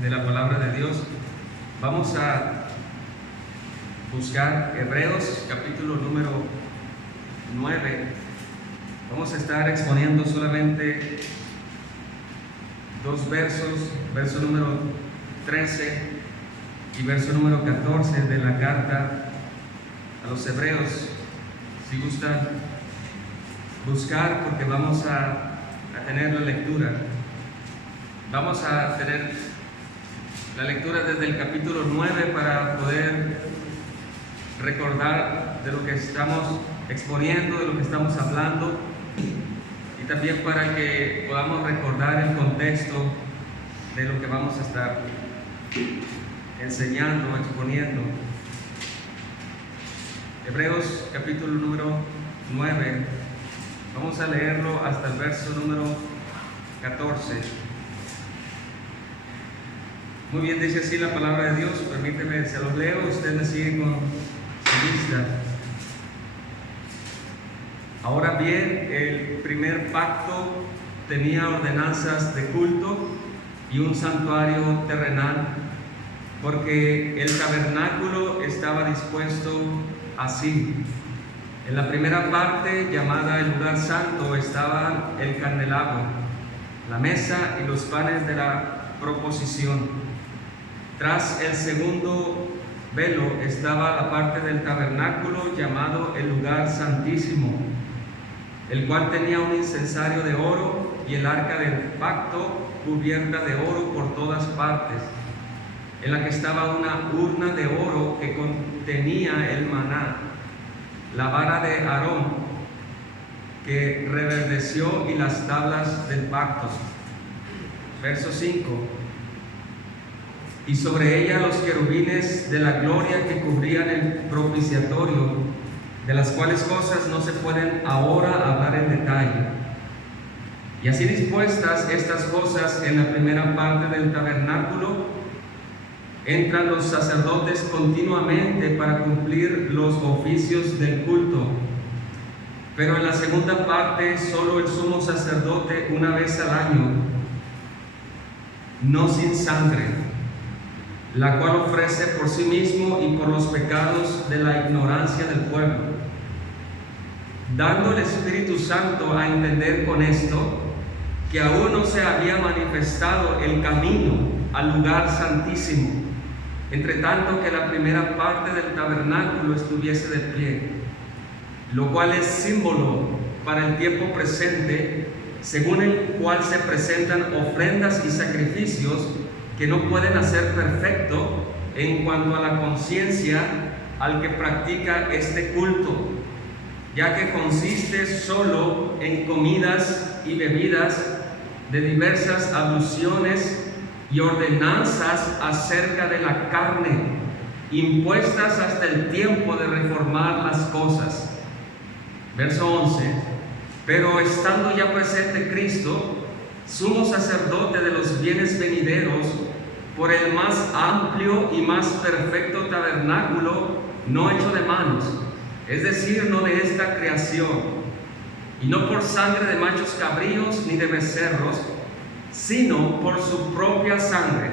de la palabra de Dios. Vamos a buscar Hebreos capítulo número 9. Vamos a estar exponiendo solamente dos versos, verso número 13 y verso número 14 de la carta a los Hebreos. Si gustan buscar, porque vamos a tener la lectura. Vamos a tener la lectura desde el capítulo 9 para poder recordar de lo que estamos exponiendo, de lo que estamos hablando, y también para que podamos recordar el contexto de lo que vamos a estar enseñando, exponiendo. Hebreos capítulo número 9, vamos a leerlo hasta el verso número 14. Muy bien, dice así la palabra de Dios. Permíteme, se los leo, usted me sigue con su lista. Ahora bien, el primer pacto tenía ordenanzas de culto y un santuario terrenal, porque el tabernáculo estaba dispuesto así. En la primera parte, llamada el lugar santo, estaba el candelabro, la mesa y los panes de la proposición. Tras el segundo velo estaba la parte del tabernáculo llamado el lugar santísimo, el cual tenía un incensario de oro y el arca del pacto cubierta de oro por todas partes, en la que estaba una urna de oro que contenía el maná, la vara de Aarón que reverdeció y las tablas del pacto. Verso 5. Y sobre ella los querubines de la gloria que cubrían el propiciatorio, de las cuales cosas no se pueden ahora hablar en detalle. Y así dispuestas estas cosas en la primera parte del tabernáculo, entran los sacerdotes continuamente para cumplir los oficios del culto. Pero en la segunda parte, solo el sumo sacerdote una vez al año, no sin sangre, la cual ofrece por sí mismo y por los pecados de la ignorancia del pueblo, dando el Espíritu Santo a entender con esto que aún no se había manifestado el camino al lugar santísimo, entre tanto que la primera parte del tabernáculo estuviese de pie, lo cual es símbolo para el tiempo presente, según el cual se presentan ofrendas y sacrificios que no pueden hacer perfecto en cuanto a la conciencia al que practica este culto, ya que consiste solo en comidas y bebidas de diversas alusiones y ordenanzas acerca de la carne, impuestas hasta el tiempo de reformar las cosas. Verso 11. Pero estando ya presente Cristo, sumo sacerdote de los bienes venideros, por el más amplio y más perfecto tabernáculo, no hecho de manos, es decir, no de esta creación, y no por sangre de machos cabríos ni de becerros, sino por su propia sangre,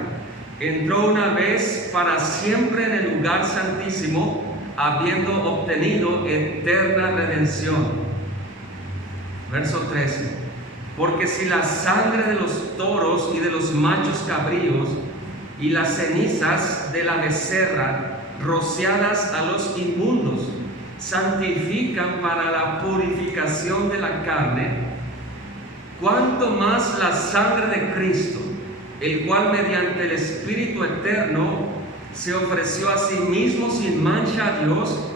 entró una vez para siempre en el lugar santísimo, habiendo obtenido eterna redención. Verso 13. Porque si la sangre de los toros y de los machos cabríos y las cenizas de la becerra rociadas a los inmundos santifican para la purificación de la carne, cuánto más la sangre de Cristo, el cual mediante el Espíritu eterno se ofreció a sí mismo sin mancha a Dios,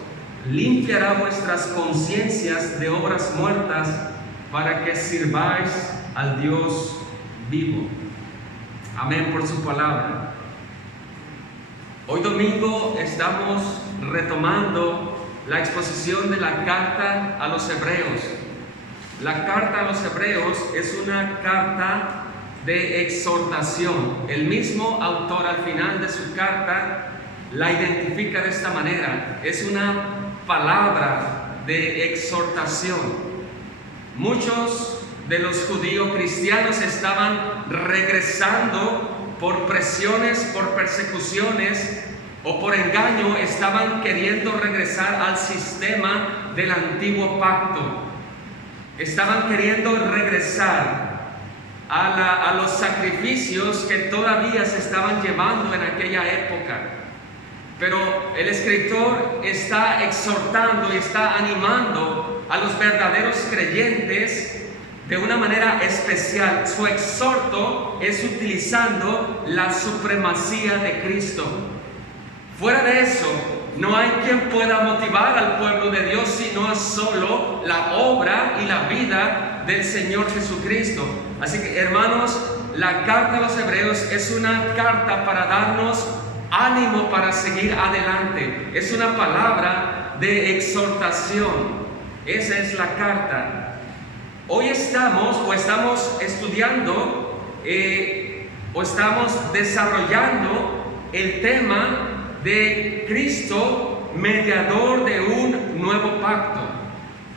limpiará vuestras conciencias de obras muertas para que sirváis al Dios vivo. Amén por su palabra. Hoy domingo estamos retomando la exposición de la carta a los Hebreos. La carta a los Hebreos es una carta de exhortación. El mismo autor al final de su carta la identifica de esta manera. Es una palabra de exhortación. Muchos de los judíos cristianos estaban regresando por presiones, por persecuciones o por engaño, estaban queriendo regresar al sistema del antiguo pacto. Estaban queriendo regresar a los sacrificios que todavía se estaban llevando en aquella época. Pero el escritor está exhortando y está animando a los verdaderos creyentes de una manera especial. Su exhorto es utilizando la supremacía de Cristo. Fuera de eso, no hay quien pueda motivar al pueblo de Dios, sino solo la obra y la vida del Señor Jesucristo. Así que, hermanos, la carta a los Hebreos es una carta para darnos ánimo para seguir adelante. Es una palabra de exhortación. Esa es la carta. Hoy estamos estudiando o estamos desarrollando el tema de Cristo, mediador de un nuevo pacto.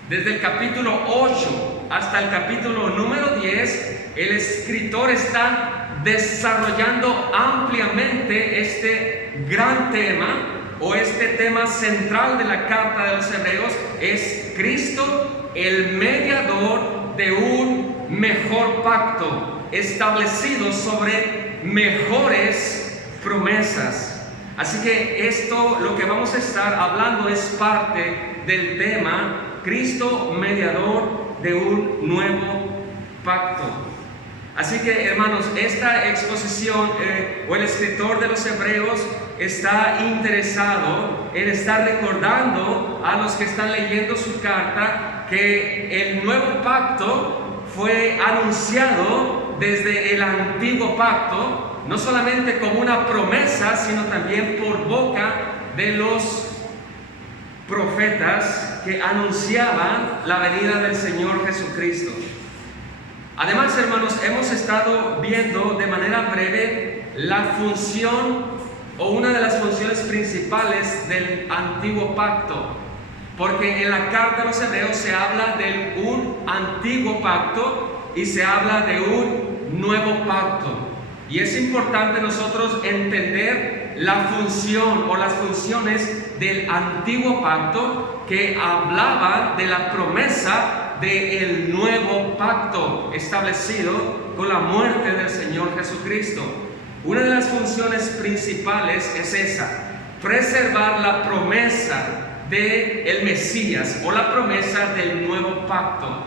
Desde el capítulo 8 hasta el capítulo número 10, el escritor está desarrollando ampliamente este gran tema, o este tema central de la carta de los Hebreos es Cristo, el mediador de un mejor pacto, establecido sobre mejores promesas. Así que esto, lo que vamos a estar hablando, es parte del tema Cristo, mediador de un nuevo pacto. Así que, hermanos, esta exposición o el escritor de los Hebreos está interesado en estar recordando a los que están leyendo su carta que el nuevo pacto fue anunciado desde el antiguo pacto, no solamente como una promesa, sino también por boca de los profetas que anunciaban la venida del Señor Jesucristo. Además, hermanos, hemos estado viendo de manera breve la función o una de las funciones principales del antiguo pacto, porque en la carta a los Hebreos se habla de un antiguo pacto y se habla de un nuevo pacto. Y es importante nosotros entender la función o las funciones del antiguo pacto, que hablaban de la promesa del nuevo pacto establecido con la muerte del Señor Jesucristo. Una de las funciones principales es esa: preservar la promesa del Mesías o la promesa del nuevo pacto.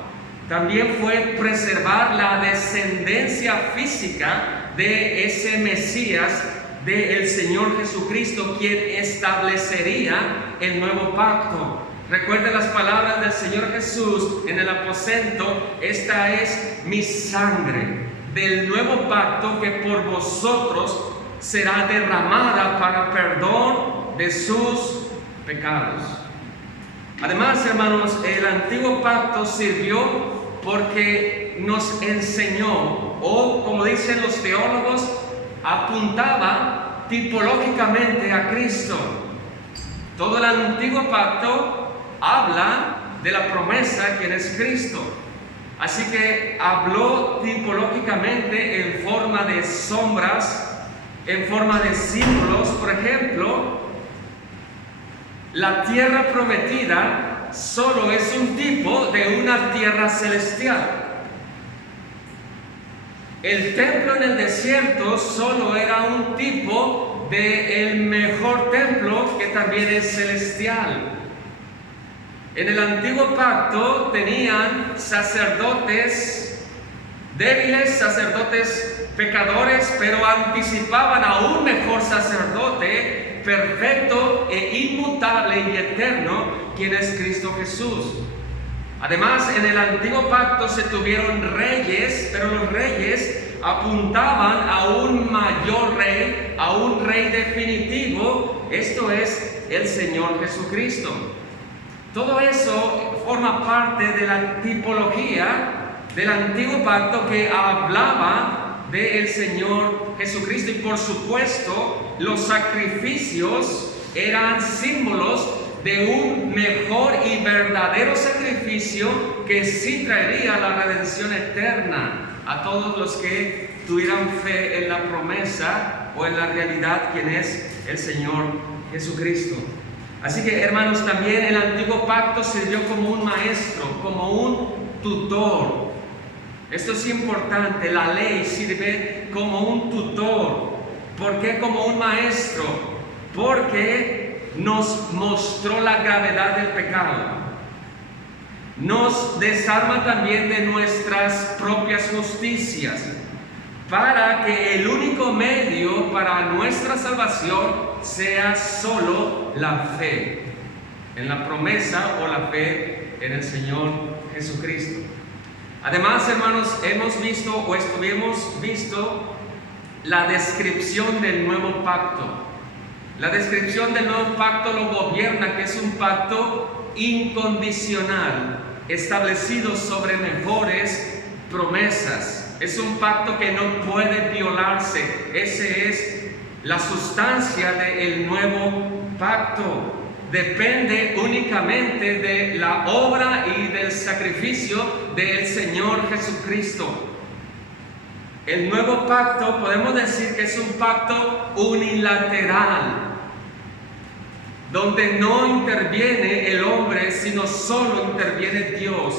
También fue preservar la descendencia física de ese Mesías, del Señor Jesucristo, quien establecería el nuevo pacto. Recuerden las palabras del Señor Jesús en el aposento: esta es mi sangre del nuevo pacto que por vosotros será derramada para perdón de sus pecados. Además, hermanos, el antiguo pacto sirvió porque nos enseñó, o como dicen los teólogos, apuntaba tipológicamente a Cristo. Todo el antiguo pacto habla de la promesa, quien es Cristo. Así que habló tipológicamente en forma de sombras, en forma de símbolos. Por ejemplo, la tierra prometida solo es un tipo de una tierra celestial. El templo en el desierto solo era un tipo del mejor templo, que también es celestial. En el antiguo pacto tenían sacerdotes débiles, sacerdotes pecadores, pero anticipaban a un mejor sacerdote perfecto e inmutable y eterno, quien es Cristo Jesús. Además, en el antiguo pacto se tuvieron reyes, pero los reyes apuntaban a un mayor rey, a un rey definitivo. Esto es el Señor Jesucristo. Todo eso forma parte de la tipología del antiguo pacto que hablaba del Señor Jesucristo. Y por supuesto, los sacrificios eran símbolos de un mejor y verdadero sacrificio que sí traería la redención eterna a todos los que tuvieran fe en la promesa o en la realidad quien es el Señor Jesucristo. Así que, hermanos, también el antiguo pacto sirvió como un maestro, como un tutor. Esto es importante, la ley sirve como un tutor. ¿Por qué como un maestro? Porque nos mostró la gravedad del pecado. Nos desarma también de nuestras propias justicias, para que el único medio para nuestra salvación sea solo la fe en la promesa o la fe en el Señor Jesucristo. Además, hermanos, hemos visto o estuvimos visto la descripción del nuevo pacto. La descripción del nuevo pacto lo gobierna, que es un pacto incondicional, establecido sobre mejores promesas. Es un pacto que no puede violarse. Esa es la sustancia del nuevo pacto. Depende únicamente de la obra y del sacrificio del Señor Jesucristo. El nuevo pacto podemos decir que es un pacto unilateral, donde no interviene el hombre, sino solo interviene Dios.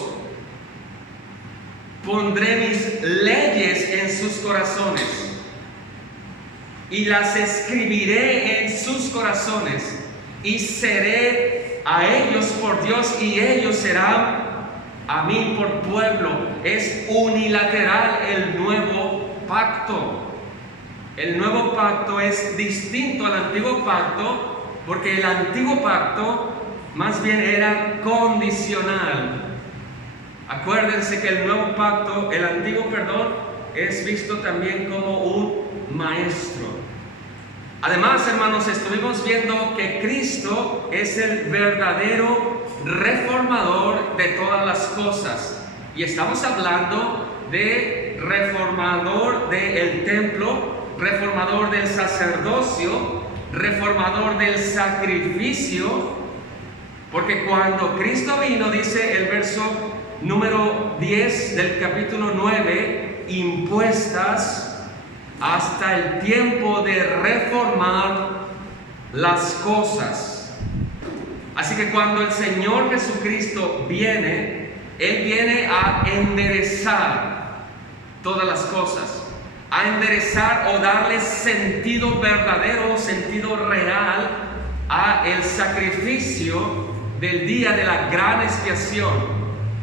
Pondré mis leyes en sus corazones y las escribiré en sus corazones, y seré a ellos por Dios y ellos serán a mí por pueblo. Es unilateral el nuevo pacto. El nuevo pacto es distinto al antiguo pacto, porque el antiguo pacto más bien era condicional. Acuérdense que el nuevo pacto, el antiguo, es visto también como un maestro. Además, hermanos, estuvimos viendo que Cristo es el verdadero reformador de todas las cosas. Y estamos hablando de reformador del templo, reformador del sacerdocio, reformador del sacrificio, porque cuando Cristo vino, dice el verso número 10 del capítulo 9, impuestas hasta el tiempo de reformar las cosas. Así que cuando el Señor Jesucristo viene, Él viene a enderezar todas las cosas, a enderezar o darle sentido verdadero, sentido real a el sacrificio del día de la gran expiación.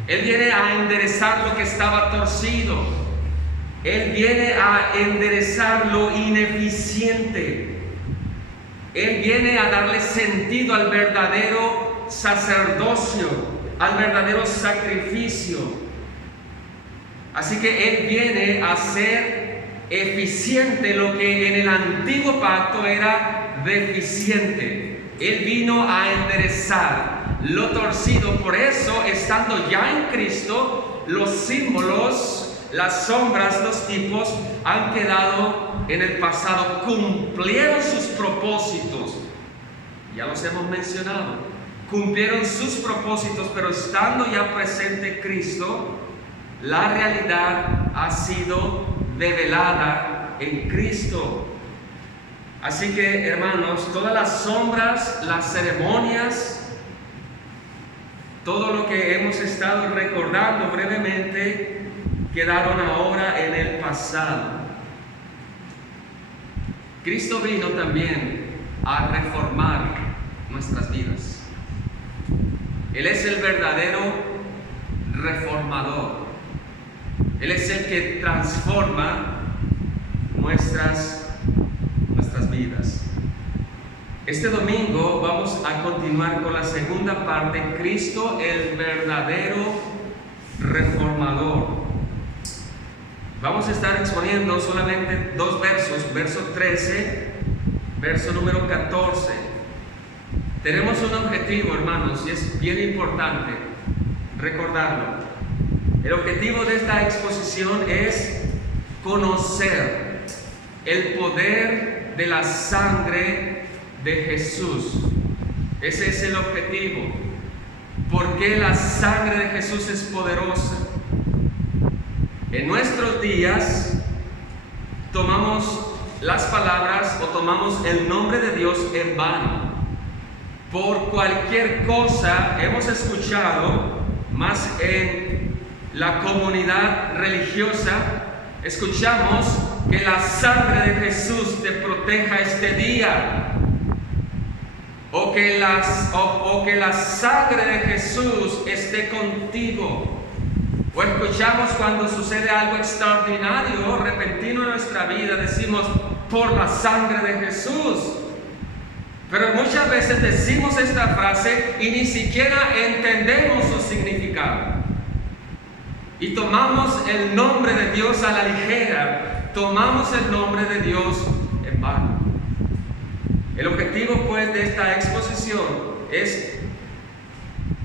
Él viene a enderezar lo que estaba torcido. Él viene a enderezar lo ineficiente. Él viene a darle sentido al verdadero sacerdocio, al verdadero sacrificio. Así que Él viene a ser eficiente lo que en el antiguo pacto era deficiente. Él vino a enderezar lo torcido. Por eso, estando ya en Cristo, los símbolos, las sombras, los tipos han quedado en el pasado, cumplieron sus propósitos, ya los hemos mencionado, cumplieron sus propósitos, pero estando ya presente Cristo, la realidad ha sido develada en Cristo. Así que, hermanos, todas las sombras, las ceremonias, todo lo que hemos estado recordando brevemente, quedaron ahora en el pasado. Cristo vino también a reformar nuestras vidas. Él es el verdadero reformador. Él es el que transforma nuestras vidas. Este domingo vamos a continuar con la segunda parte, Cristo el verdadero reformador. Vamos a estar exponiendo solamente dos versos, verso 13, verso número 14. Tenemos un objetivo, hermanos, y es bien importante recordarlo. El objetivo de esta exposición es conocer el poder de la sangre de Jesús. Ese es el objetivo. ¿Por qué la sangre de Jesús es poderosa? En nuestros días, tomamos las palabras o tomamos el nombre de Dios en vano. Por cualquier cosa hemos escuchado, más en la comunidad religiosa, escuchamos que la sangre de Jesús te proteja este día, o que la sangre de Jesús esté contigo. O escuchamos cuando sucede algo extraordinario, repentino en nuestra vida, decimos, por la sangre de Jesús. Pero muchas veces decimos esta frase y ni siquiera entendemos su significado. Y tomamos el nombre de Dios a la ligera, tomamos el nombre de Dios en vano. El objetivo pues de esta exposición es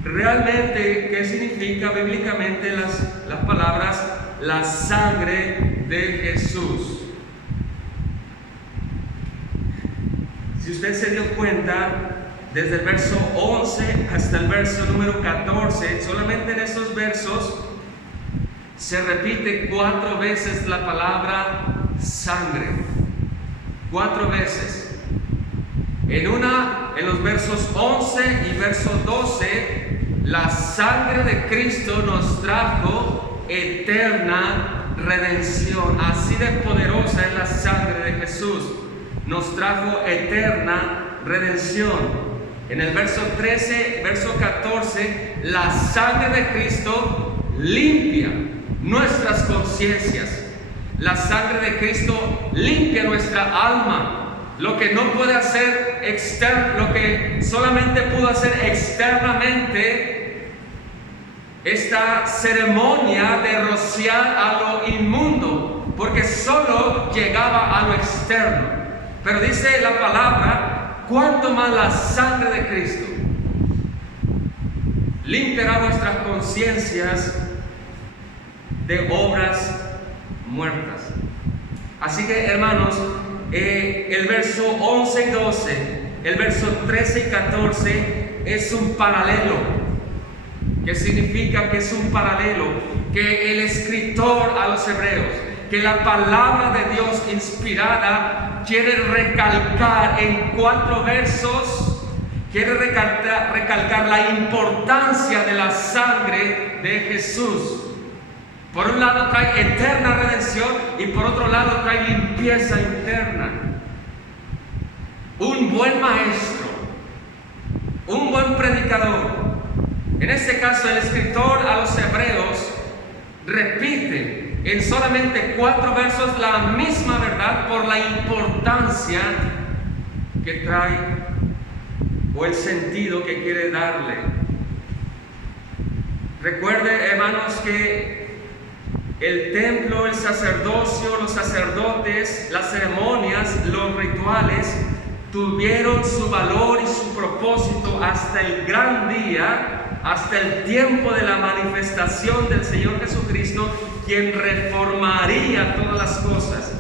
realmente qué significa bíblicamente las palabras la sangre de Jesús. Si usted se dio cuenta, desde el verso 11 hasta el verso número 14, solamente en esos versos se repite 4 veces la palabra sangre. 4 veces. En los versos 11 y verso 12, la sangre de Cristo nos trajo eterna redención. Así de poderosa es la sangre de Jesús. Nos trajo eterna redención. En el verso 13, verso 14, la sangre de Cristo limpia nuestras conciencias. La sangre de Cristo limpia nuestra alma. Lo que no puede hacer lo que solamente pudo hacer externamente, esta ceremonia de rociar a lo inmundo, porque solo llegaba a lo externo. Pero dice la palabra, cuánto más la sangre de Cristo limpiará vuestras conciencias de obras muertas. Así que, hermanos, el verso 11 y 12, el verso 13 y 14 es un paralelo. ¿Qué significa que es un paralelo? Que el escritor a los hebreos, que la palabra de Dios inspirada quiere recalcar en 4 versos, quiere recalcar la importancia de la sangre de Jesús. Por un lado trae eterna redención y por otro lado trae limpieza interna. Un buen maestro, un buen predicador, en este caso el escritor a los hebreos, repite en solamente 4 versos la misma verdad por la importancia que trae o el sentido que quiere darle. Recuerde, hermanos, que el templo, el sacerdocio, los sacerdotes, las ceremonias, los rituales tuvieron su valor y su propósito hasta el gran día, hasta el tiempo de la manifestación del Señor Jesucristo, quien reformaría todas las cosas.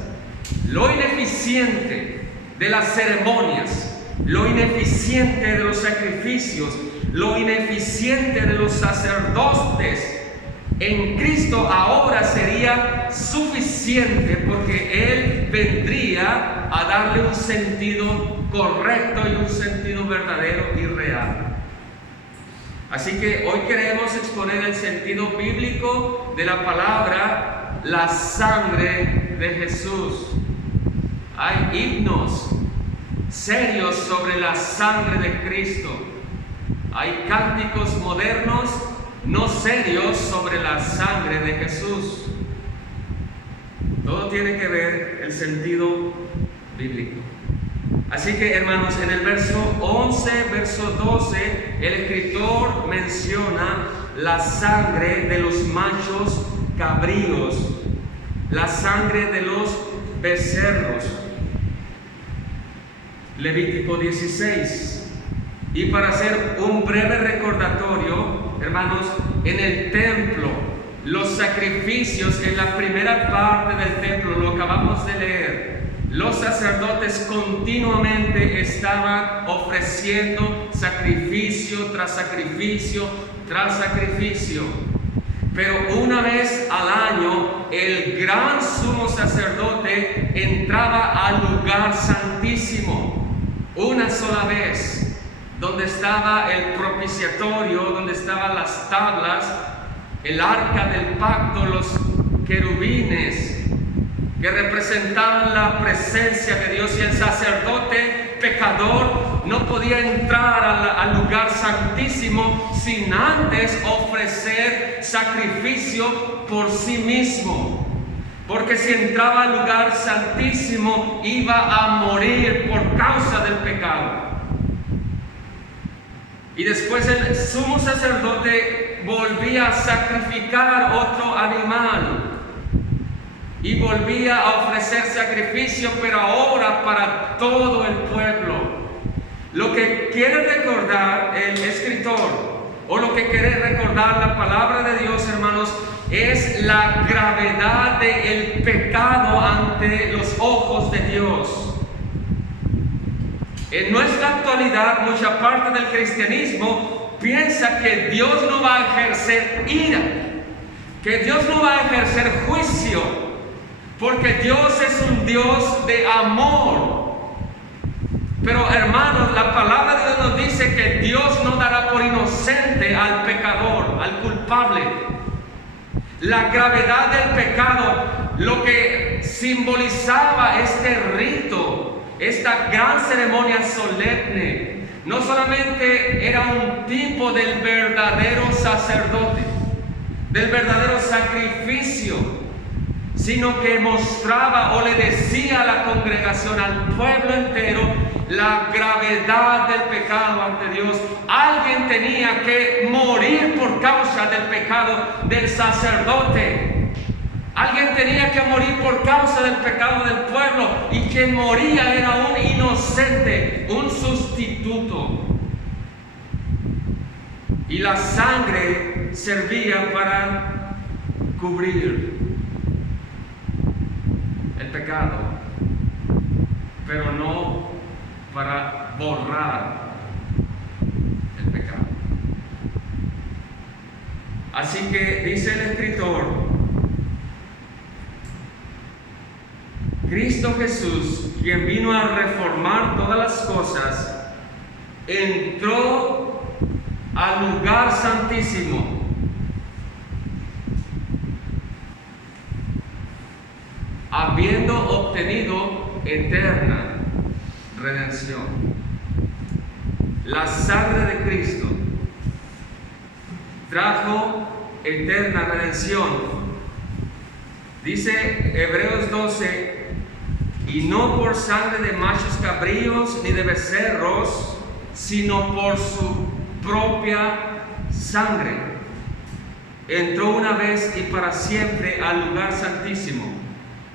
Lo ineficiente de las ceremonias, lo ineficiente de los sacrificios, lo ineficiente de los sacerdotes, en Cristo ahora sería suficiente, porque Él vendría a darle un sentido correcto y un sentido verdadero y real. Así que hoy queremos exponer el sentido bíblico de la palabra la sangre de Jesús. Hay himnos serios sobre la sangre de Cristo. Hay cánticos modernos no serios sobre la sangre de Jesús. Todo tiene que ver el sentido bíblico. Así que, hermanos, en el verso 11, verso 12, el escritor menciona la sangre de los machos cabríos, la sangre de los becerros. Levítico 16. Y para hacer un breve recordatorio, hermanos, en el templo, los sacrificios en la primera parte del templo, lo acabamos de leer, los sacerdotes continuamente estaban ofreciendo sacrificio tras sacrificio tras sacrificio. pero una vez al año el gran sumo sacerdote entraba al lugar santísimo, una sola vez, donde estaba el propiciatorio, donde estaban las tablas, el arca del pacto, los querubines que representaban la presencia de Dios, y el sacerdote pecador no podía entrar al lugar santísimo sin antes ofrecer sacrificio por sí mismo, porque si entraba al lugar santísimo iba a morir por causa del pecado. Y después el sumo sacerdote volvía a sacrificar otro animal y volvía a ofrecer sacrificio, pero ahora para todo el pueblo. Lo que quiere recordar el escritor, o lo que quiere recordar la palabra de Dios, hermanos, es la gravedad del pecado ante los ojos de Dios. En nuestra actualidad, mucha parte del cristianismo piensa que Dios no va a ejercer ira, que Dios no va a ejercer juicio, porque Dios es un Dios de amor. Pero hermanos, la palabra de Dios nos dice que Dios no dará por inocente al pecador, al culpable. La gravedad del pecado, lo que simbolizaba este rito, esta gran ceremonia solemne, no solamente era un tipo del verdadero sacerdote, del verdadero sacrificio, sino que mostraba o le decía a la congregación, al pueblo entero, la gravedad del pecado ante Dios. Alguien tenía que morir por causa del pecado del sacerdote. Alguien tenía que morir por causa del pecado del pueblo, y quien moría era un inocente, un sustituto. Y la sangre servía para cubrir el pecado, pero no para borrar el pecado. Así que dice el escritor, Cristo Jesús, quien vino a reformar todas las cosas, entró al lugar santísimo habiendo obtenido eterna redención. La sangre de Cristo trajo eterna redención. Dice Hebreos 12, y no por sangre de machos cabríos ni de becerros, sino por su propia sangre. Entró una vez y para siempre al lugar santísimo,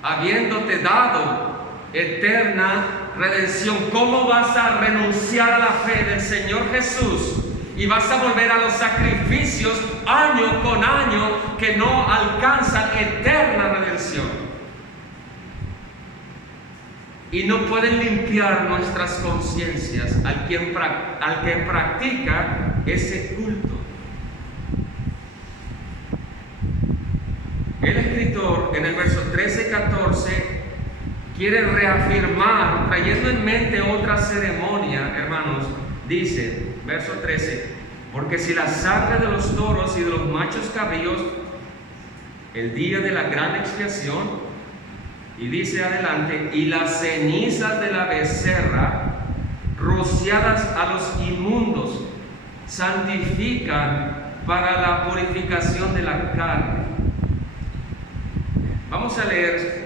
habiéndote dado eterna redención. ¿Cómo vas a renunciar a la fe del Señor Jesús y vas a volver a los sacrificios año con año que no alcanzan eterna redención? Y no pueden limpiar nuestras conciencias al que practica ese culto. El escritor en el verso 13 y 14 quiere reafirmar, trayendo en mente otra ceremonia, hermanos. Dice, verso 13, porque si la sangre de los toros y de los machos cabríos, el día de la gran expiación, y dice adelante, y las cenizas de la becerra, rociadas a los inmundos, santifican para la purificación de la carne. Vamos a leer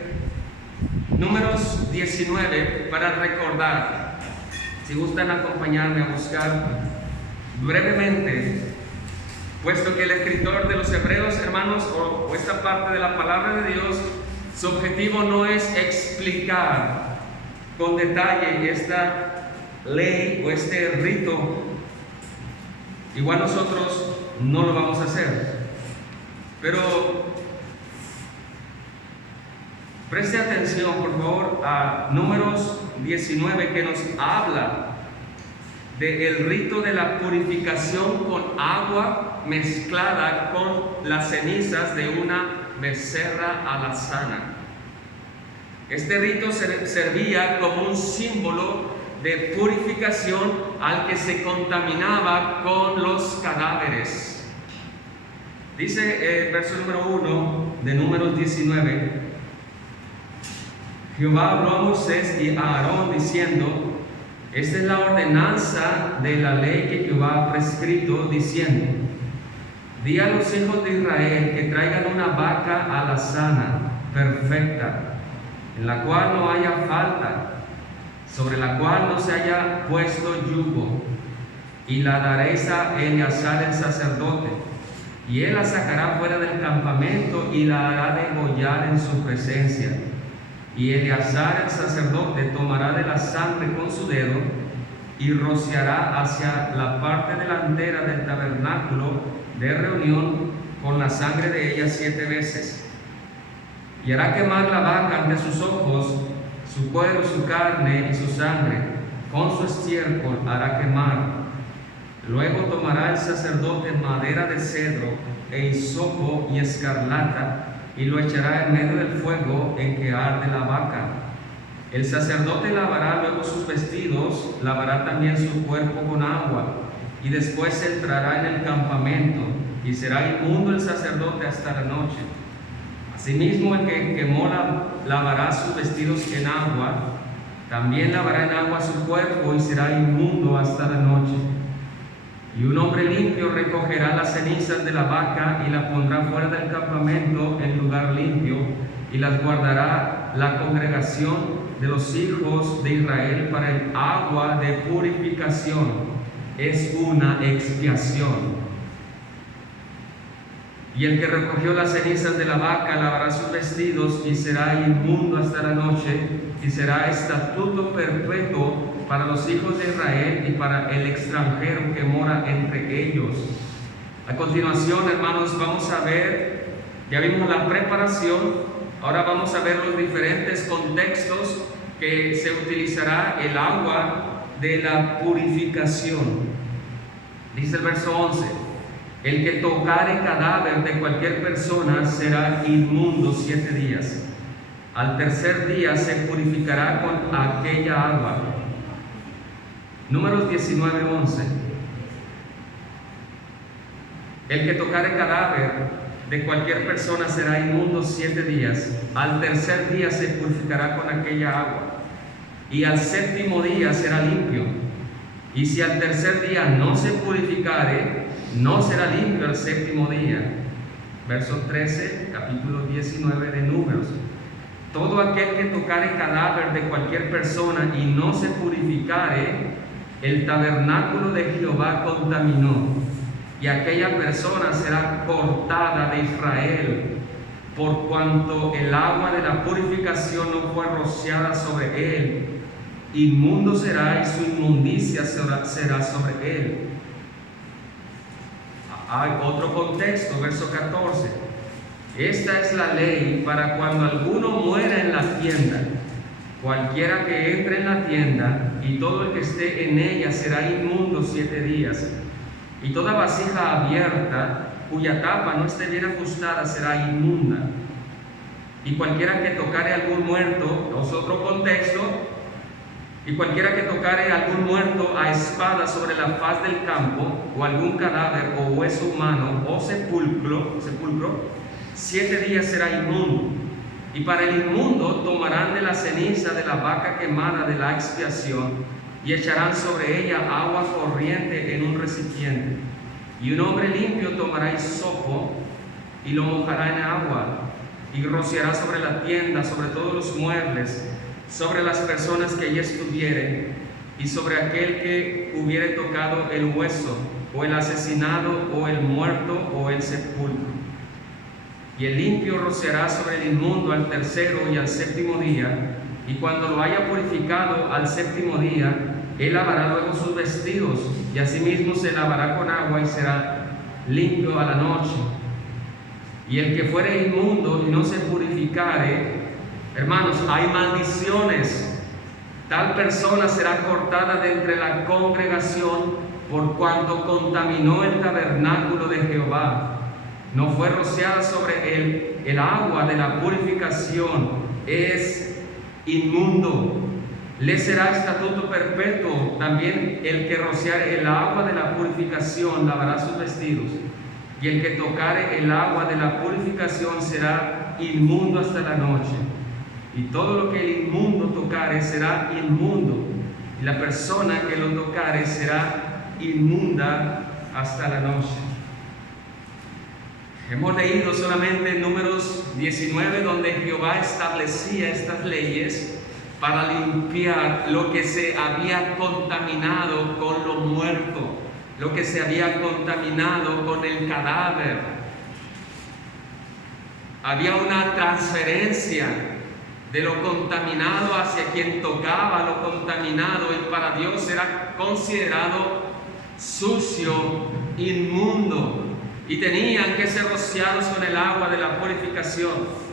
Números 19 para recordar. Si gustan acompañarme a buscar brevemente, puesto que el escritor de los Hebreos, hermanos, o esta parte de la palabra de Dios, su objetivo no es explicar con detalle esta ley o este rito. Igual nosotros no lo vamos a hacer, pero preste atención, por favor, a Números 19, que nos habla del rito de la purificación con agua mezclada con las cenizas de una becerra alazana. Este rito servía como un símbolo de purificación al que se contaminaba con los cadáveres. Dice el verso número 1 de Números 19: Jehová habló a Moisés y a Aarón diciendo: esta es la ordenanza de la ley que Jehová ha prescrito, diciendo: di a los hijos de Israel que traigan una vaca alazana perfecta, en la cual no haya falta, sobre la cual no se haya puesto yugo, y la daréis a Eleazar el sacerdote, y él la sacará fuera del campamento y la hará degollar en su presencia. Y Eleazar el sacerdote tomará de la sangre con su dedo y rociará hacia la parte delantera del tabernáculo de reunión con la sangre de ella 7 veces. Y hará quemar la vaca ante sus ojos, su cuero, su carne y su sangre, con su estiércol hará quemar. Luego tomará el sacerdote madera de cedro e hisopo y escarlata, y lo echará en medio del fuego en que arde la vaca. El sacerdote lavará luego sus vestidos, lavará también su cuerpo con agua, y después entrará en el campamento, y será inmundo el sacerdote hasta la noche. Asimismo, el que quemó lavará sus vestidos en agua, también lavará en agua su cuerpo, y será inmundo hasta la noche. Y un hombre limpio recogerá las cenizas de la vaca y la pondrá fuera del campamento en lugar limpio, y las guardará la congregación de los hijos de Israel para el agua de purificación. Es una expiación. Y el que recogió las cenizas de la vaca lavará sus vestidos y será inmundo hasta la noche, y será estatuto perpetuo para los hijos de Israel y para el extranjero que mora entre ellos. A continuación, hermanos, vamos a ver, ya vimos la preparación, ahora vamos a ver los diferentes contextos que se utilizará el agua de la purificación. Dice el verso 11: el que tocare cadáver de cualquier persona será inmundo 7 días. Al tercer día se purificará con aquella agua. Números 19:11. El que tocare cadáver de cualquier persona será inmundo 7 días. Al tercer día se purificará con aquella agua, y al séptimo día será limpio. Y si al tercer día no se purificare, no será limpio al séptimo día. Verso 13, capítulo 19 de Números. Todo aquel que tocare cadáver de cualquier persona y no se purificare, el tabernáculo de Jehová contaminó, y aquella persona será cortada de Israel, por cuanto el agua de la purificación no fue rociada sobre él. Inmundo será, y su inmundicia será sobre él. Hay otro contexto, verso 14. Esta es la ley para cuando alguno muera en la tienda. Cualquiera que entre en la tienda y todo el que esté en ella será inmundo 7 días. Y toda vasija abierta cuya tapa no esté bien ajustada será inmunda. Y cualquiera que tocare algún muerto, es otro contexto, y cualquiera que tocare algún muerto a espada sobre la faz del campo, o algún cadáver, o hueso humano, o sepulcro, 7 días será inmundo. Y para el inmundo tomarán de la ceniza de la vaca quemada de la expiación, y echarán sobre ella agua corriente en un recipiente. Y un hombre limpio tomará hisopo, y lo mojará en agua, y rociará sobre la tienda, sobre todos los muebles, sobre las personas que allí estuvieren, y sobre aquel que hubiere tocado el hueso, o el asesinado, o el muerto, o el sepulcro. Y el limpio rociará sobre el inmundo al tercero y al séptimo día, y cuando lo haya purificado al séptimo día, él lavará luego sus vestidos, y asimismo se lavará con agua y será limpio a la noche. Y el que fuere inmundo y no se purificare, hermanos, hay maldiciones Tal persona será cortada de entre la congregación por cuanto contaminó el tabernáculo de Jehová. No fue rociada sobre él el agua de la purificación, es inmundo. Le será estatuto perpetuo también el que rociare el agua de la purificación, lavará sus vestidos. Y el que tocare el agua de la purificación será inmundo hasta la noche. Y todo lo que el inmundo tocare será inmundo, y la persona que lo tocare será inmunda hasta la noche. Hemos leído solamente en Números 19, donde Jehová establecía estas leyes para limpiar lo que se había contaminado con lo muerto, lo que se había contaminado con el cadáver. Había una transferencia de lo contaminado hacia quien tocaba lo contaminado, y para Dios era considerado sucio, inmundo, y tenían que ser rociados con el agua de la purificación.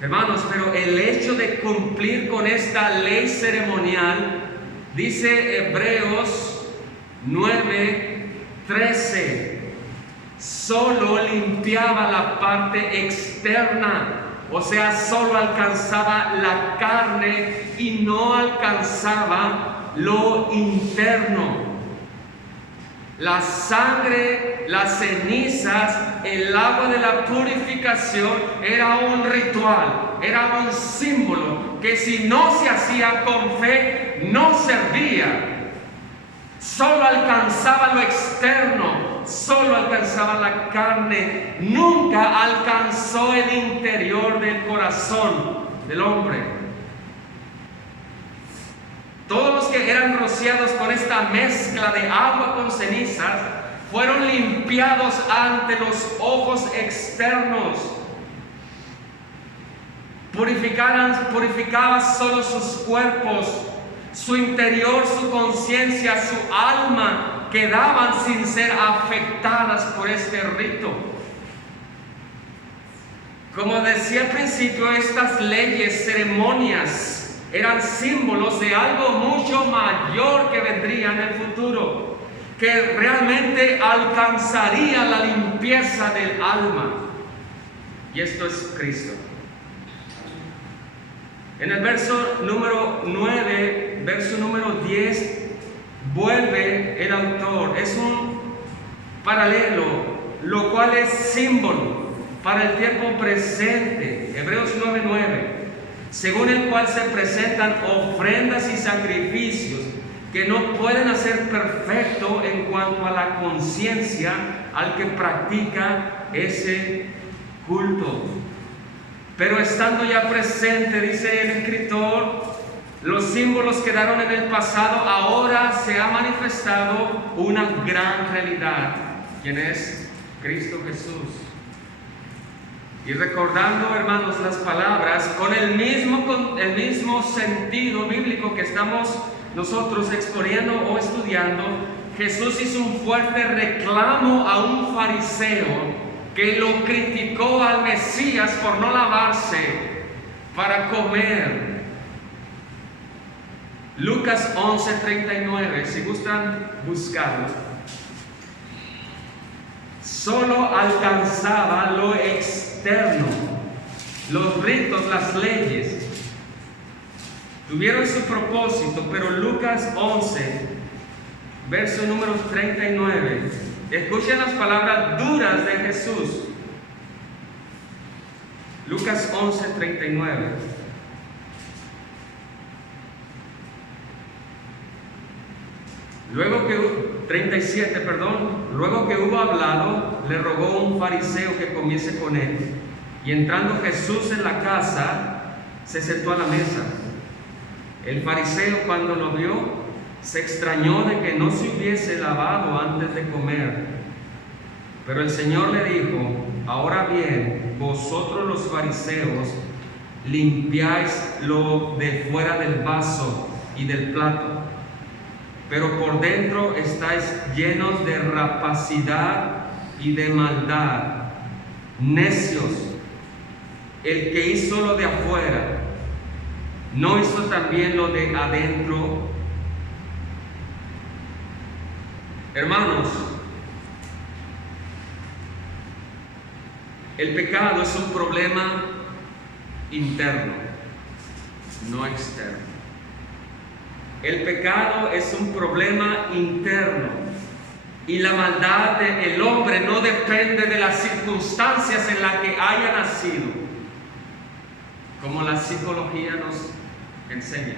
Hermanos, pero el hecho de cumplir con esta ley ceremonial, dice Hebreos 9:13, solo limpiaba la parte externa. O sea, solo alcanzaba la carne y no alcanzaba lo interno. La sangre, las cenizas, el agua de la purificación era un ritual, era un símbolo que si no se hacía con fe no servía. Solo alcanzaba lo externo, solo alcanzaba la carne, nunca alcanzó el interior del corazón del hombre. Todos los que eran rociados con esta mezcla de agua con cenizas fueron limpiados ante los ojos externos. Purificaba solo sus cuerpos, su interior, su conciencia, su alma quedaban sin ser afectadas por este rito. Como decía al principio, estas leyes, ceremonias, eran símbolos de algo mucho mayor que vendría en el futuro, que realmente alcanzaría la limpieza del alma. Y esto es Cristo. En el verso número 9, verso número 10, vuelve el autor. Es un paralelo, lo cual es símbolo para el tiempo presente. Hebreos 9:9. Según el cual se presentan ofrendas y sacrificios que no pueden hacer perfecto en cuanto a la conciencia al que practica ese culto. Pero estando ya presente, dice el escritor, los símbolos quedaron en el pasado, ahora se ha manifestado una gran realidad, quien es Cristo Jesús. Y recordando, hermanos, las palabras con el mismo sentido bíblico que estamos nosotros exponiendo o estudiando, Jesús hizo un fuerte reclamo a un fariseo que lo criticó al Mesías por no lavarse para comer. Lucas 11:39, si gustan buscarlo. Solo alcanzaba lo externo, los ritos, las leyes. Tuvieron su propósito, pero Lucas 11, verso número 39. Escuchen las palabras duras de Jesús. Lucas 11:39. Luego que hubo hablado, le rogó un fariseo que comiese con él. Y entrando Jesús en la casa, se sentó a la mesa. El fariseo, cuando lo vio, se extrañó de que no se hubiese lavado antes de comer. Pero el Señor le dijo: ahora bien, vosotros los fariseos limpiáis lo de fuera del vaso y del plato, pero por dentro estáis llenos de rapacidad y de maldad. Necios, el que hizo lo de afuera ¿No hizo también lo de adentro? Hermanos, el pecado es un problema interno, no externo. El pecado es un problema interno y la maldad del hombre no depende de las circunstancias en las que haya nacido, como la psicología nos enseña.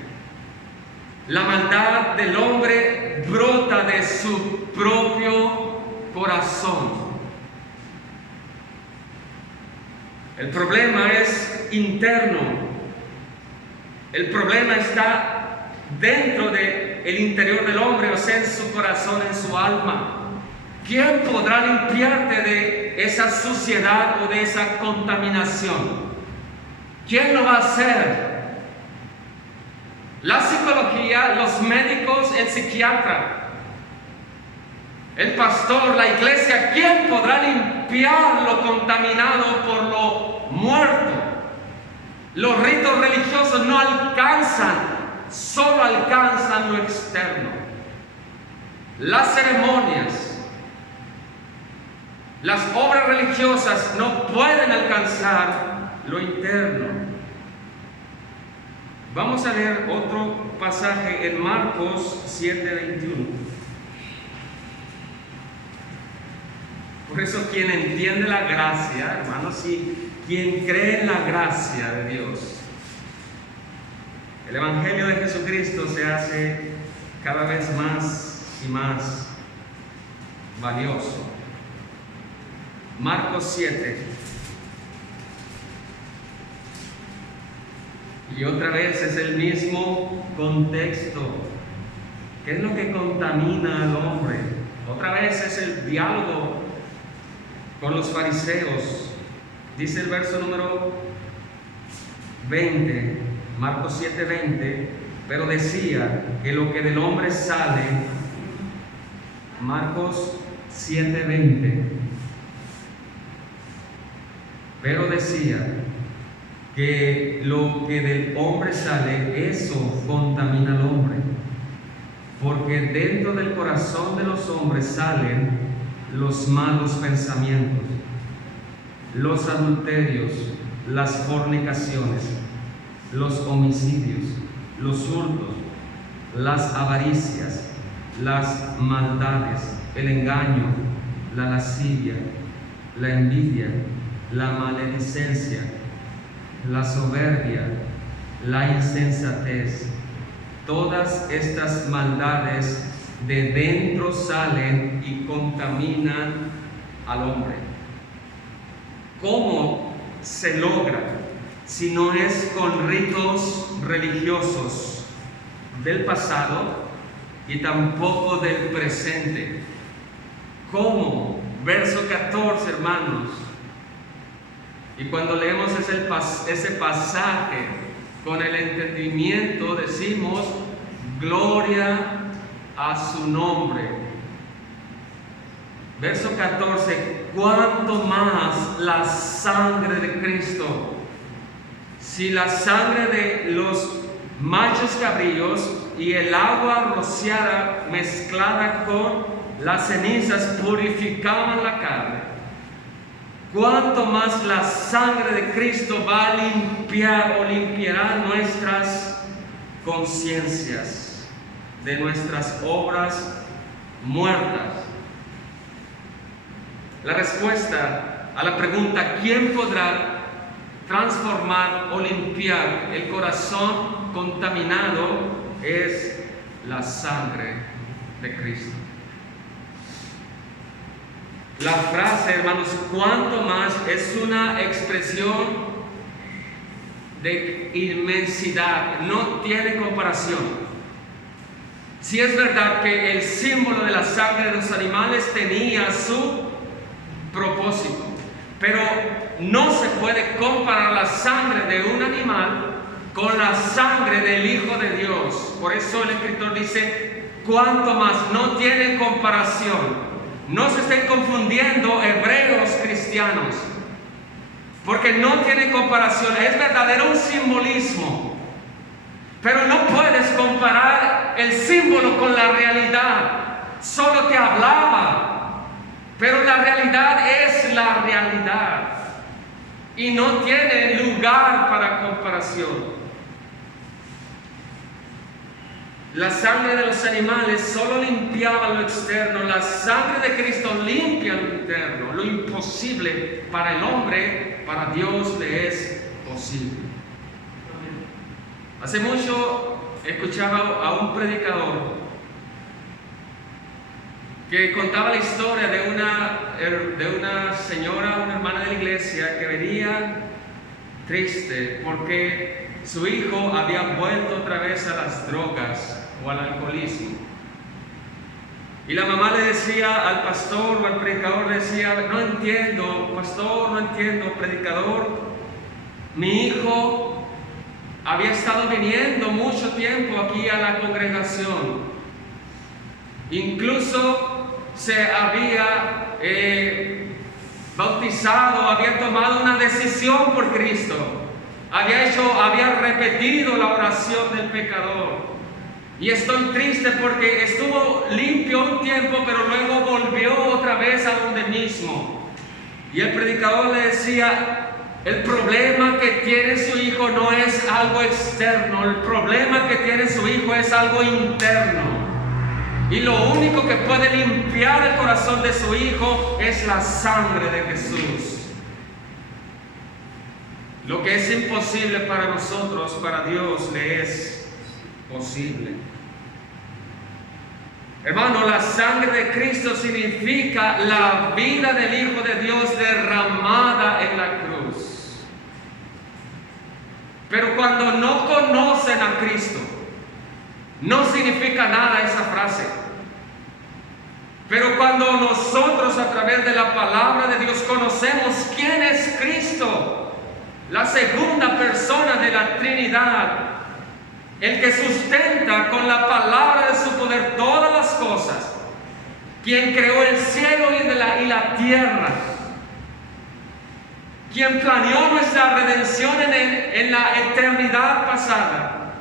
La maldad del hombre brota de su propio corazón. El problema es interno. El problema está dentro del interior del hombre, o sea, en su corazón, en su alma. ¿Quién podrá limpiarte de esa suciedad o de esa contaminación? ¿Quién lo va a hacer? La psicología, los médicos, el psiquiatra, el pastor, la iglesia. ¿Quién podrá limpiar lo contaminado por lo muerto? Los ritos religiosos no alcanzan, solo alcanzan lo externo. Las ceremonias, las obras religiosas no pueden alcanzar lo interno. Vamos a leer otro pasaje en Marcos 7:21. Por eso quien entiende la gracia, hermanos, y quien cree en la gracia de Dios, el Evangelio de Jesucristo se hace cada vez más y más valioso. Marcos 7. Y otra vez es el mismo contexto. ¿Qué es lo que contamina al hombre? Otra vez es el diálogo con los fariseos. Dice el verso número 20, Marcos 7:20, pero decía que lo que del hombre sale, Marcos 7:20, pero decía que lo que del hombre sale, eso contamina al hombre, porque dentro del corazón de los hombres salen los malos pensamientos, los adulterios, las fornicaciones, los homicidios, los hurtos, las avaricias, las maldades, el engaño, la lascivia, la envidia, la maledicencia, la soberbia, la insensatez. Todas estas maldades de dentro salen y contaminan al hombre. ¿Cómo se logra si no es con ritos religiosos del pasado y tampoco del presente? ¿Cómo? Verso 14, hermanos. Y cuando leemos ese pasaje con el entendimiento, decimos: gloria a su nombre. Verso 14: cuánto más la sangre de Cristo. Si la sangre de los machos cabríos y el agua rociada mezclada con las cenizas purificaban la carne, cuánto más la sangre de Cristo va a limpiar o limpiará nuestras conciencias de nuestras obras muertas. La respuesta a la pregunta ¿quién podrá transformar o limpiar el corazón contaminado? Es la sangre de Cristo. La frase, hermanos, cuánto más, es una expresión de inmensidad, no tiene comparación. Si es verdad que el símbolo de la sangre de los animales tenía su propósito, pero no se puede comparar la sangre de un animal con la sangre del Hijo de Dios. Por eso el escritor dice cuánto más, no tiene comparación. No se estén confundiendo hebreos cristianos, porque no tiene comparación. Es verdadero un simbolismo, Pero no puedes comparar el símbolo con la realidad. Solo te hablaba, pero la realidad es la realidad y no tiene lugar para comparación. La sangre de los animales solo limpiaba lo externo. La sangre de Cristo limpia lo interno. Lo imposible para el hombre, para Dios le es posible. Hace mucho escuchaba a un predicador que contaba la historia de una señora, una hermana de la iglesia, que venía triste porque su hijo había vuelto otra vez a las drogas o al alcoholismo. Y la mamá le decía al pastor o al predicador, le decía: no entiendo, pastor, no entiendo, predicador, mi hijo había estado viniendo mucho tiempo aquí a la congregación, incluso se había bautizado, había tomado una decisión por Cristo, había repetido la oración del pecador. Y estoy triste porque estuvo limpio un tiempo, pero luego volvió otra vez a donde mismo. Y el predicador le decía: el problema que tiene su hijo no es algo externo, el problema que tiene su hijo es algo interno. Y lo único que puede limpiar el corazón de su hijo es la sangre de Jesús. Lo que es imposible para nosotros, para Dios le es posible. Hermano, la sangre de Cristo significa la vida del Hijo de Dios derramada en la cruz. Pero cuando no conocen a Cristo, no significa nada esa frase. Pero cuando nosotros, a través de la palabra de Dios, conocemos quién es Cristo, la segunda persona de la Trinidad, el que sustenta con la palabra de su poder todas las cosas, quien creó el cielo y la tierra, quien planeó nuestra redención en la eternidad pasada,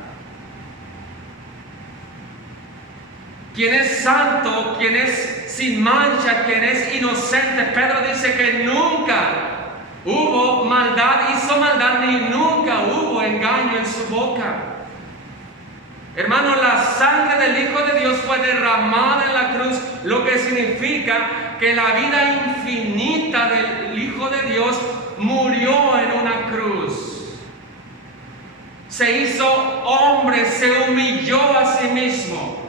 quien es santo, quien es sin mancha, quien es inocente. Pedro dice que nunca hubo maldad, hizo maldad, ni nunca hubo engaño en su boca. Hermano, la sangre del Hijo de Dios fue derramada en la cruz, lo que significa que la vida infinita del Hijo de Dios murió en una cruz. Se hizo hombre, se humilló a sí mismo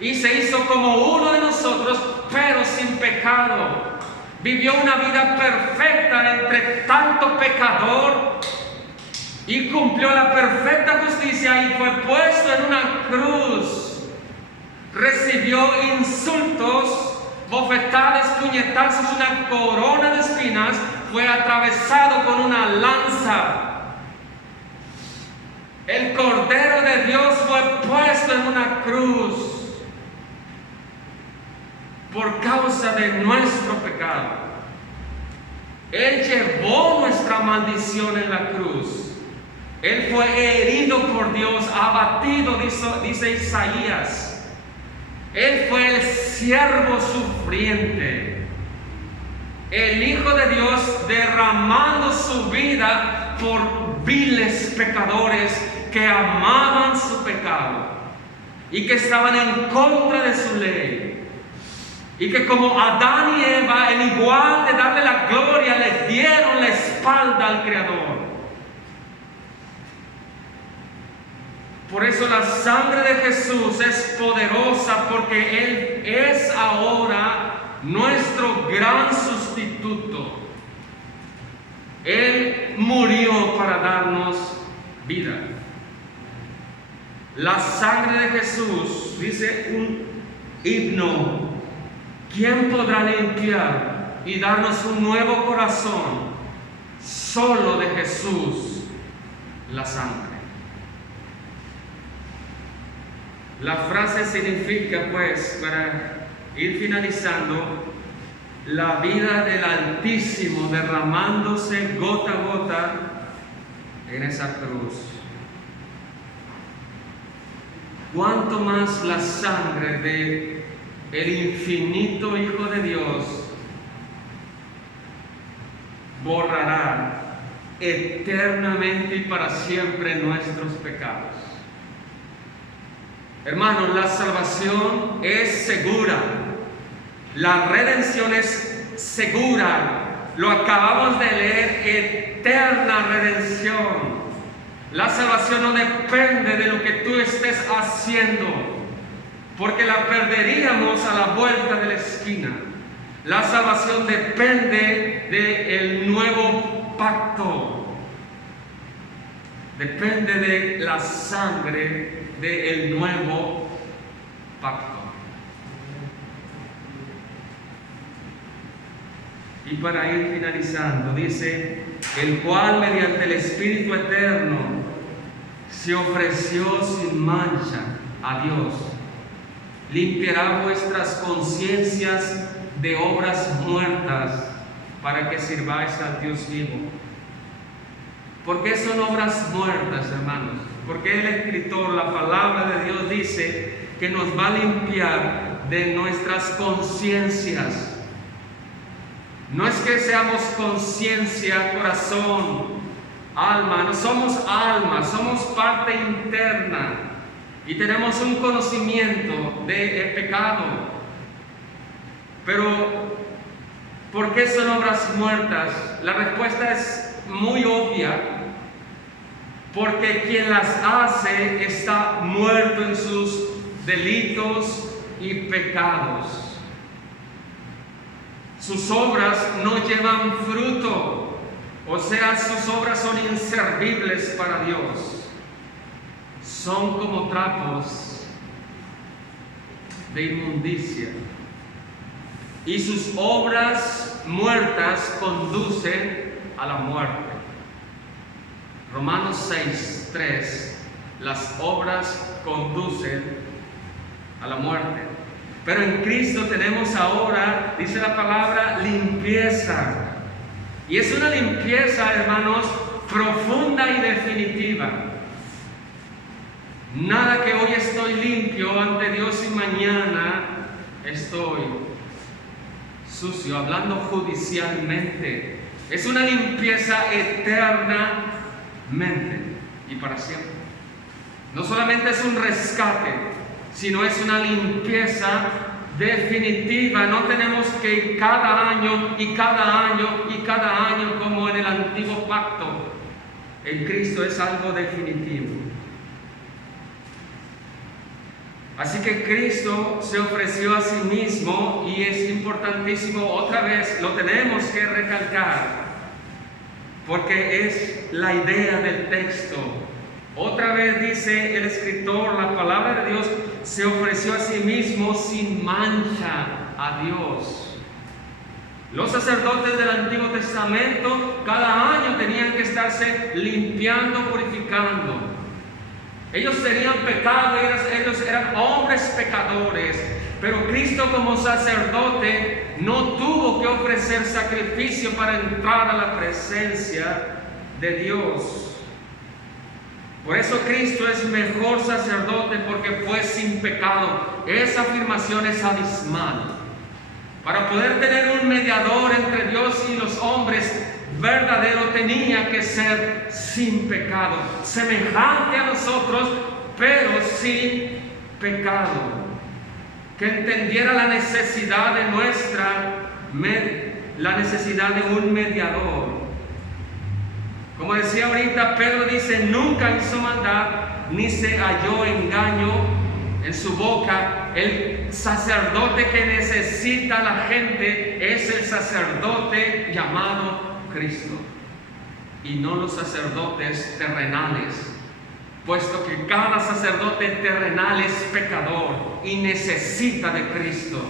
y se hizo como uno de nosotros, pero sin pecado. Vivió una vida perfecta entre tanto pecador y cumplió la perfecta justicia y fue puesto en una cruz. Recibió insultos, bofetadas, puñetazos, una corona de espinas, fue atravesado con una lanza. El Cordero de Dios fue puesto en una cruz por causa de nuestro pecado. Él llevó nuestra maldición en la cruz. Él fue herido por Dios, abatido, dice Isaías. Él fue el siervo sufriente, el Hijo de Dios derramando su vida por viles pecadores que amaban su pecado y que estaban en contra de su ley. Y que como Adán y Eva, en igual de darle la gloria, le dieron la espalda al Creador. Por eso la sangre de Jesús es poderosa, porque Él es ahora nuestro gran sustituto. Él murió para darnos vida. La sangre de Jesús, dice un himno: ¿quién podrá limpiar y darnos un nuevo corazón? Solo de Jesús la sangre. La frase significa, pues, para ir finalizando, la vida del Altísimo derramándose gota a gota en esa cruz. cuánto más la sangre de el infinito Hijo de Dios borrará eternamente y para siempre nuestros pecados. Hermanos, la salvación es segura, la redención es segura, lo acabamos de leer, eterna redención. La salvación no depende de lo que tú estés haciendo, porque la perderíamos a la vuelta de la esquina. La salvación depende del nuevo pacto, depende de la sangre del nuevo pacto. Y para ir finalizando, dice, el cual mediante el Espíritu Eterno se ofreció sin mancha a Dios, limpiará vuestras conciencias de obras muertas para que sirváis al Dios vivo. ¿Por qué son obras muertas, hermanos? Porque el escritor, la palabra de Dios dice que nos va a limpiar de nuestras conciencias. No es que seamos conciencia, corazón, alma, no somos alma, somos parte interna y tenemos un conocimiento del pecado. Pero, ¿por qué son obras muertas? La respuesta es muy obvia, porque quien las hace está muerto en sus delitos y pecados. Sus obras no llevan fruto, o sea, sus obras son inservibles para Dios. Son como trapos de inmundicia. Y sus obras muertas conducen a la muerte. Romanos 6:3, las obras conducen a la muerte. Pero en Cristo tenemos ahora, dice la palabra, limpieza. Y es una limpieza, hermanos, profunda y definitiva. Nada que hoy estoy limpio ante Dios y mañana estoy sucio, hablando judicialmente. Es una limpieza eternamente y para siempre. No solamente es un rescate, sino es una limpieza definitiva. No tenemos que ir cada año y cada año y cada año como en el antiguo pacto. En Cristo es algo definitivo. Así que Cristo se ofreció a sí mismo, y es importantísimo, otra vez lo tenemos que recalcar, porque es la idea del texto. Otra vez dice el escritor, la palabra de Dios se ofreció a sí mismo sin mancha a Dios. Los sacerdotes del Antiguo Testamento cada año tenían que estarse limpiando, purificando. Ellos tenían pecado, ellos eran hombres pecadores, pero Cristo como sacerdote no tuvo que ofrecer sacrificio para entrar a la presencia de Dios. Por eso Cristo es mejor sacerdote, porque fue sin pecado. Esa afirmación es abismal. Para poder tener un mediador entre Dios y los hombres verdadero, tenía que ser sin pecado, semejante a nosotros, pero sin pecado. Que entendiera la necesidad de la necesidad de un mediador. Como decía ahorita, Pedro dice, nunca hizo maldad, ni se halló engaño en su boca. El sacerdote que necesita la gente es el sacerdote llamado Cristo, y no los sacerdotes terrenales, puesto que cada sacerdote terrenal es pecador y necesita de Cristo.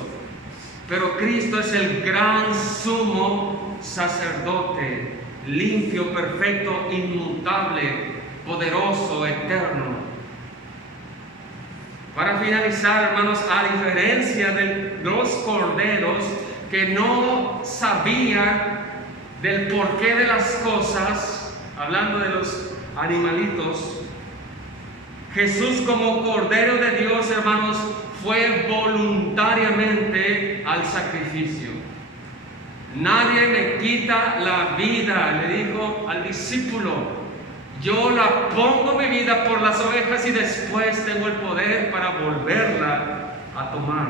Pero Cristo es el gran sumo sacerdote, limpio, perfecto, inmutable, poderoso, eterno. Para finalizar, hermanos, a diferencia de los corderos que no sabían del porqué de las cosas, hablando de los animalitos, Jesús como Cordero de Dios, hermanos, fue voluntariamente al sacrificio. Nadie me quita la vida, le dijo al discípulo. Yo la pongo mi vida por las ovejas y después tengo el poder para volverla a tomar.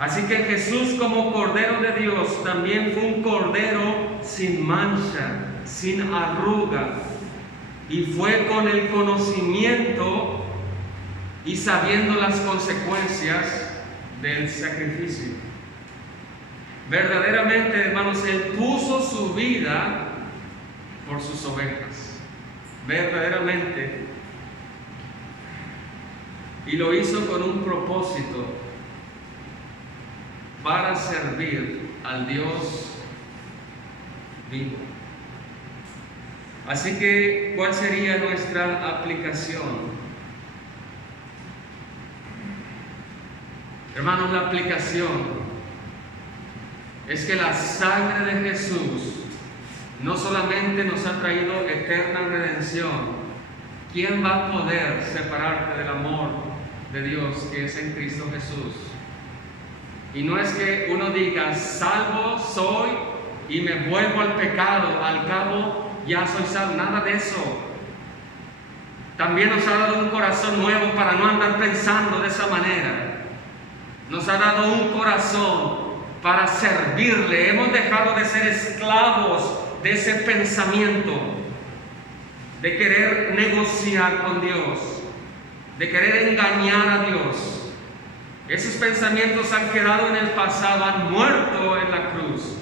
Así que Jesús como Cordero de Dios también fue un Cordero sin mancha, sin arruga, y fue con el conocimiento y sabiendo las consecuencias del sacrificio. Verdaderamente, hermanos, Él puso su vida por sus ovejas, verdaderamente, y lo hizo con un propósito, para servir al Dios vivo. Así que, ¿cuál sería nuestra aplicación? Hermanos, la aplicación es que la sangre de Jesús no solamente nos ha traído eterna redención. ¿Quién va a poder separarte del amor de Dios que es en Cristo Jesús? Y no es que uno diga, salvo soy y me vuelvo al pecado, al cabo ya soy salvo. Nada de eso. También nos ha dado un corazón nuevo para no andar pensando de esa manera. Nos ha dado un corazón para servirle. Hemos dejado de ser esclavos de ese pensamiento, de querer negociar con Dios, de querer engañar a Dios. Esos pensamientos han quedado en el pasado, han muerto en la cruz.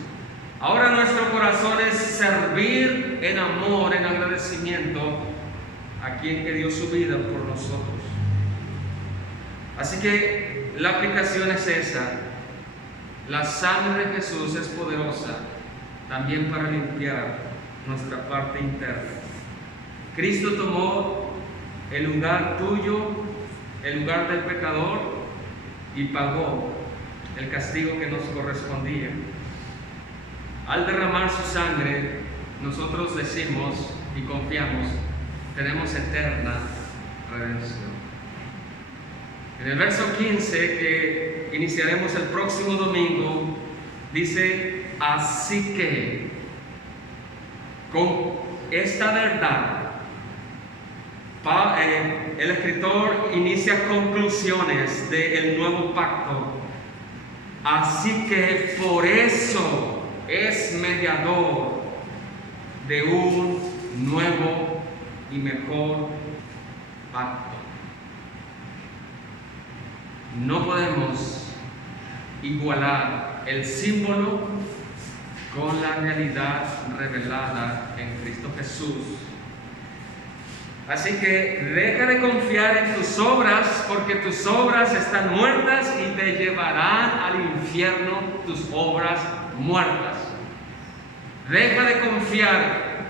Ahora nuestro corazón es servir en amor, en agradecimiento a quien que dio su vida por nosotros. Así que la aplicación es esa. La sangre de Jesús es poderosa también para limpiar nuestra parte interna. Cristo tomó el lugar tuyo, el lugar del pecador, y pagó el castigo que nos correspondía. Al derramar su sangre, nosotros decimos y confiamos, tenemos eterna redención. En el verso 15, que iniciaremos el próximo domingo, dice: así que, con esta verdad, el escritor inicia conclusiones del nuevo pacto. Así que por eso es mediador de un nuevo y mejor pacto. No podemos igualar el símbolo con la realidad revelada en Cristo Jesús. Así que deja de confiar en tus obras, porque tus obras están muertas y te llevarán al infierno tus obras muertas. Deja de confiar,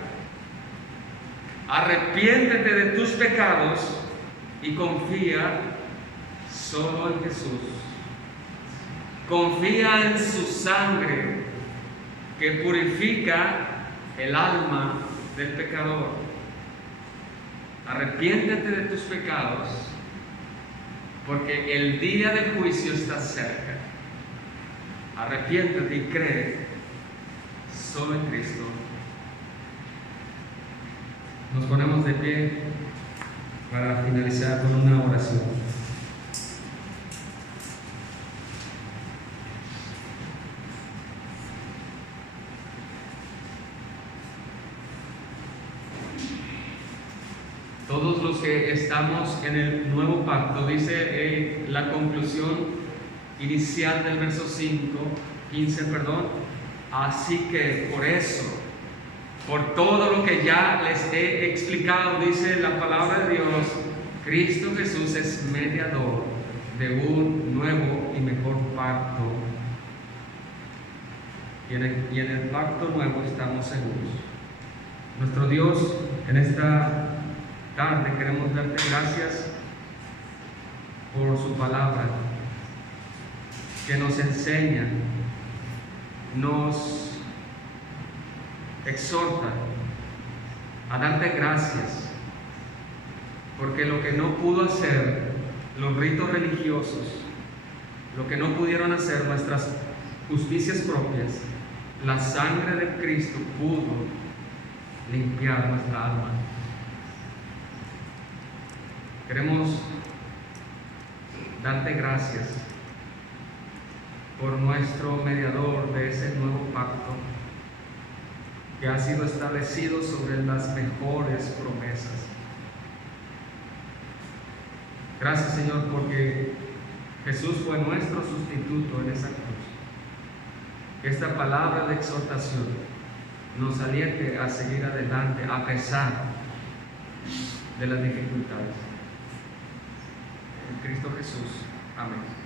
arrepiéntete de tus pecados y confía solo en Jesús. Confía en su sangre que purifica el alma del pecador. Arrepiéntete de tus pecados, porque el día del juicio está cerca. Arrepiéntete y cree solo en Cristo. Nos ponemos de pie para finalizar con una oración. Todos los que estamos en el nuevo pacto, dice la conclusión inicial del verso 15, así que por eso, por todo lo que ya les he explicado, dice la palabra de Dios, Cristo Jesús es mediador de un nuevo y mejor pacto. Y en el pacto nuevo estamos seguros. Nuestro Dios, en esta tarde queremos darte gracias por su palabra, que nos enseña, nos exhorta a darte gracias Porque lo que no pudo hacer los ritos religiosos, lo que no pudieron hacer nuestras justicias propias, la sangre de Cristo pudo limpiar nuestra alma. Queremos darte gracias por nuestro mediador de ese nuevo pacto que ha sido establecido sobre las mejores promesas. Gracias, Señor, porque Jesús fue nuestro sustituto en esa cruz. Que esta palabra de exhortación nos aliente a seguir adelante a pesar de las dificultades. En Cristo Jesús. Amén.